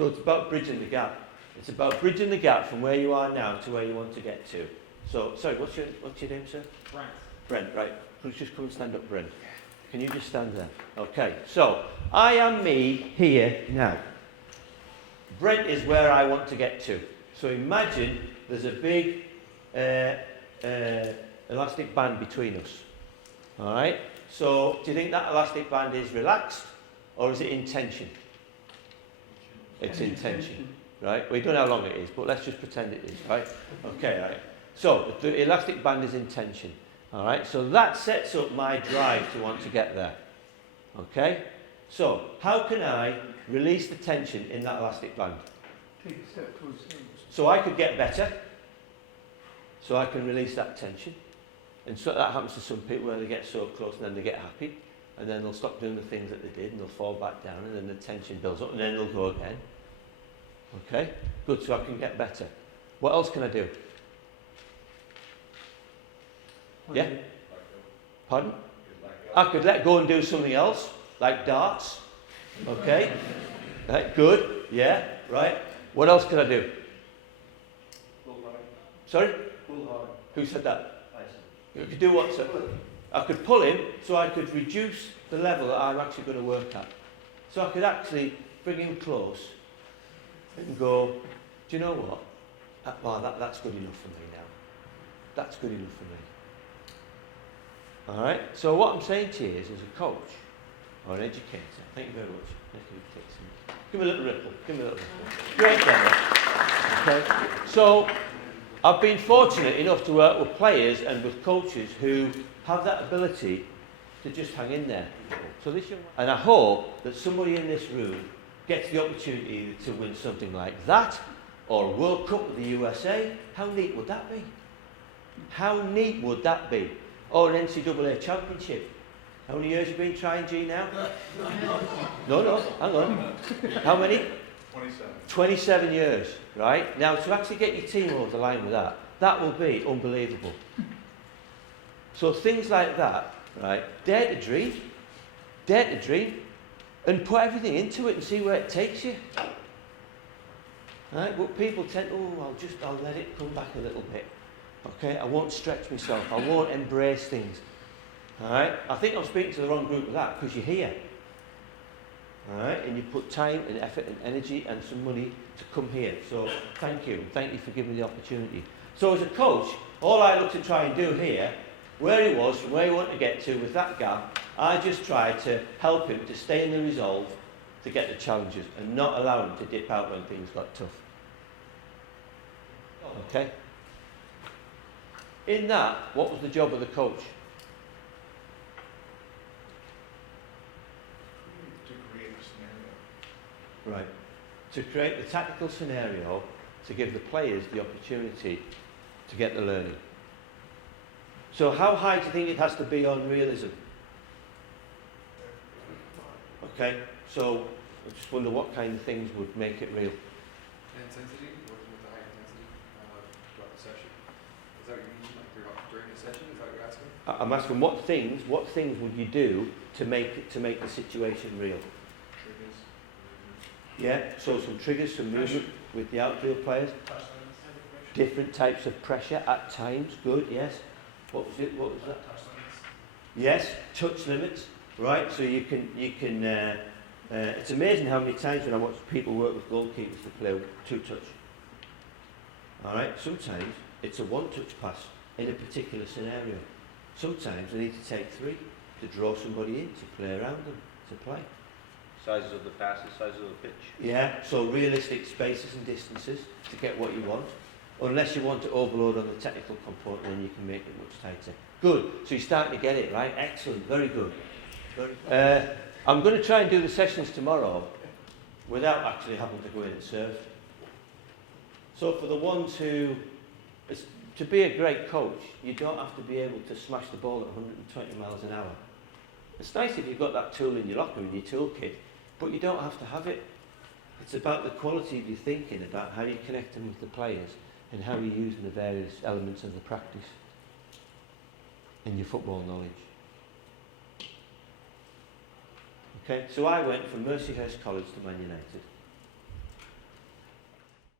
So it's about bridging the gap. It's about bridging the gap from where you are now to where you want to get to. So, sorry, what's your name, sir? Brent. Brent, right. Please just come and stand up, Brent. Can you just stand there? Okay, so I am me here now. Brent is where I want to get to. So imagine there's a big elastic band between us. All right? So do you think that elastic band is relaxed or is it in tension? It's in tension, right? We don't know how long it is, but let's just pretend it is, right? Okay, right. So the elastic band is in tension. All right, so that sets up my drive to want to get there. Okay? So, how can I release the tension in that elastic band? Take a step towards the So I could get better. So I can release that tension. And so that happens to some people where they get so close and then they get happy. And then they'll stop doing the things that they did and they'll fall back down and then the tension builds up and then they'll go again. Okay? Good, so I can get better. What else can I do? Yeah? Pardon? I could let go and do something else, like darts. Okay? Right, good. Yeah, right. What else can I do? Sorry? Pull hard. Who said that? I said. You could do what, sir? I could pull him so I could reduce the level that I'm actually going to work at. So I could actually bring him close and go, do you know what? That's good enough for me now. That's good enough for me. All right? So what I'm saying to you is, as a coach or an educator, thank you very much. Thank you. Give me a little ripple. Give me a little ripple. Great demo. Okay? So I've been fortunate enough to work with players and with coaches who have that ability to just hang in there. So this young, and I hope that somebody in this room gets the opportunity to win something like that, or a World Cup with the USA. How neat would that be? How neat would that be? Or an NCAA championship. How many years have you been trying, G, now? No, hang on. How many? 27. 27 years, right? Now, to actually get your team over the line with that, that will be unbelievable. So things like that, right? Dare to dream, and put everything into it and see where it takes you. Right? But people tend, I'll let it come back a little bit. Okay, I won't stretch myself. I won't embrace things. All right, I think I'm speaking to the wrong group with that because you're here. All right, and you put time and effort and energy and some money to come here. So thank you for giving me the opportunity. So as a coach, all I look to try and do here, where he was, from where he wanted to get to with that gap, I just tried to help him to stay in the resolve to get the challenges and not allow him to dip out when things got tough. Okay. In that, what was the job of the coach? To create a scenario. Right. To create the tactical scenario to give the players the opportunity to get the learning. So how high do you think it has to be on realism? Okay, so I just wonder what kind of things would make it real. Intensity, working with the high intensity throughout the session. Is that what you mean, like during the session? Is that what you're asking? I'm asking what things would you do to make the situation real? Triggers. Yeah, so some triggers, some movement with the outfield players. Different types of pressure at times, good, yes. What was it? What was that? Yes, touch limits, right? So you can. It's amazing how many times when I watch people work with goalkeepers to play two-touch. All right. Sometimes it's a one-touch pass in a particular scenario. Sometimes they need to take three to draw somebody in to play around them to play. Sizes of the passes, sizes of the pitch. Yeah. So realistic spaces and distances to get what you want. Unless you want to overload on the technical component, then you can make it much tighter. Good. So you're starting to get it, right? Excellent. Very good. I'm going to try and do the sessions tomorrow without actually having to go in and serve. So for the ones who... to be a great coach, you don't have to be able to smash the ball at 120 miles an hour. It's nice if you've got that tool in your locker, in your toolkit, but you don't have to have it. It's about the quality of your thinking, about how you're connecting with the players, and how you're using the various elements of the practice in your football knowledge. Okay, so I went from Mercyhurst College to Man United.